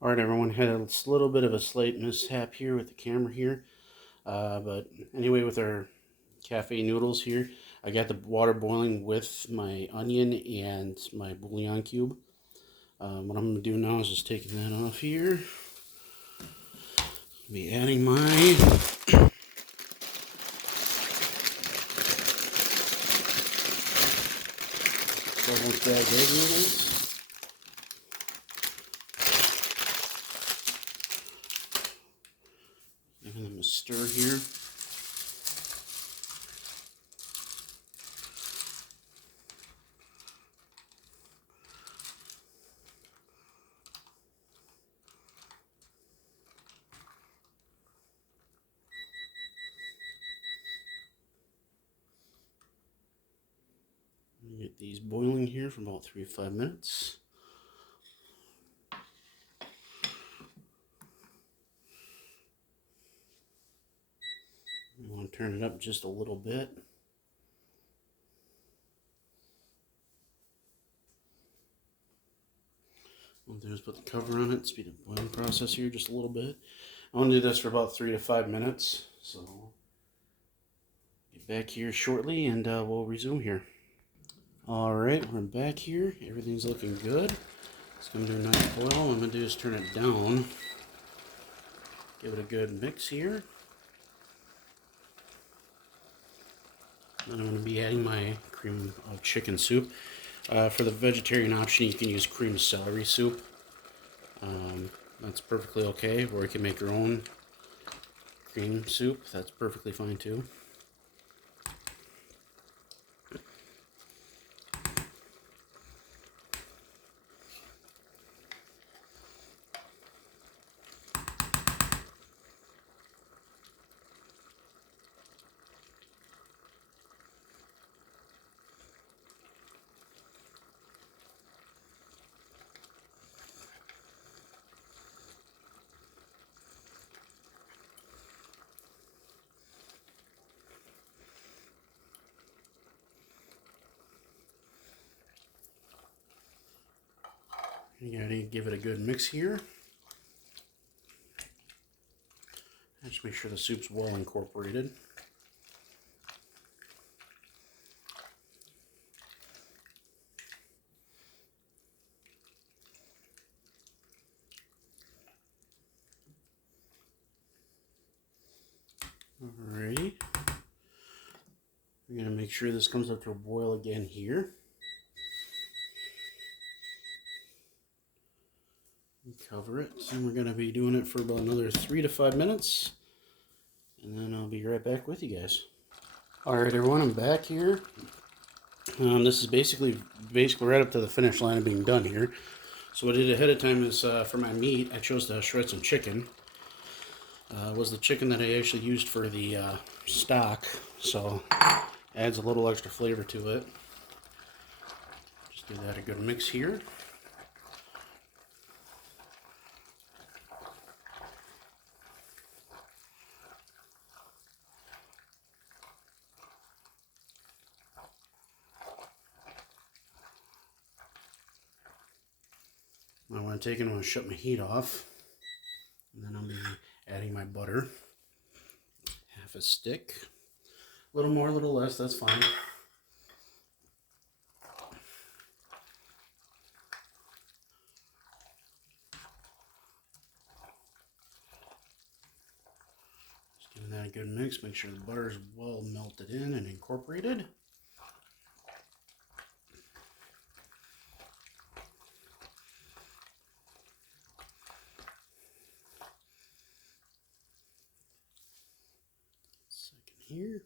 Alright everyone, had a little bit of a slight mishap here with the camera here. But anyway, with our cafe noodles here, I got the water boiling with my onion and my bouillon cube. What I'm going to do now is just taking that off here. Be adding my double stack egg noodles. Giving them a stir here. Get these boiling here for about 3 to 5 minutes. You want to turn it up just a little bit. What I'll do is put the cover on it, speed up the boiling process here just a little bit. I want to do this for about 3 to 5 minutes, so get back here shortly and we'll resume here. Alright, we're back here. Everything's looking good. It's going to do a nice boil. What I'm going to do is turn it down. Give it a good mix here. Then I'm going to be adding my cream of chicken soup. For the vegetarian option, you can use cream celery soup. That's perfectly okay. Or you can make your own cream soup. That's perfectly fine too. You gotta give it a good mix here. Just make sure the soup's well incorporated. Alrighty. We're gonna make sure this comes up to a boil again here. Cover it, and we're going to be doing it for about another 3 to 5 minutes, and then I'll be right back with you guys. Alright everyone, I'm back here. This is basically right up to the finish line of being done here. So what I did ahead of time is for my meat, I chose to shred some chicken. Was the chicken that I actually used for the stock, so adds a little extra flavor to it. Just give that a good mix here. I want to take it and I'm going to shut my heat off. And then I'll be adding my butter. Half a stick. A little more, a little less, that's fine. Just giving that a good mix. Make sure the butter is well melted in and incorporated. Here.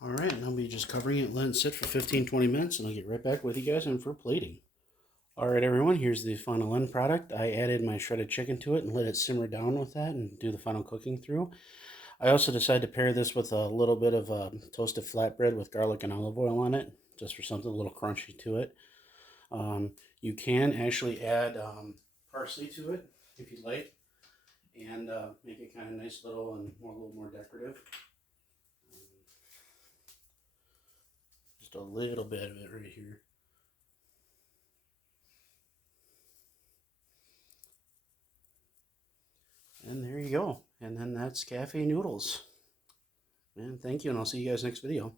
Alright, and I'll be just covering it, letting it sit for 15-20 minutes, and I'll get right back with you guys and for plating. Alright everyone, here's the final end product. I added my shredded chicken to it and let it simmer down with that and do the final cooking through. I also decided to pair this with a little bit of toasted flatbread with garlic and olive oil on it, just for something a little crunchy to it. You can actually add parsley to it if you'd like, and make it kind of nice little and a little more decorative. Just a little bit of it right here. And there you go. And then that's cafe noodles. And thank you, and I'll see you guys next video.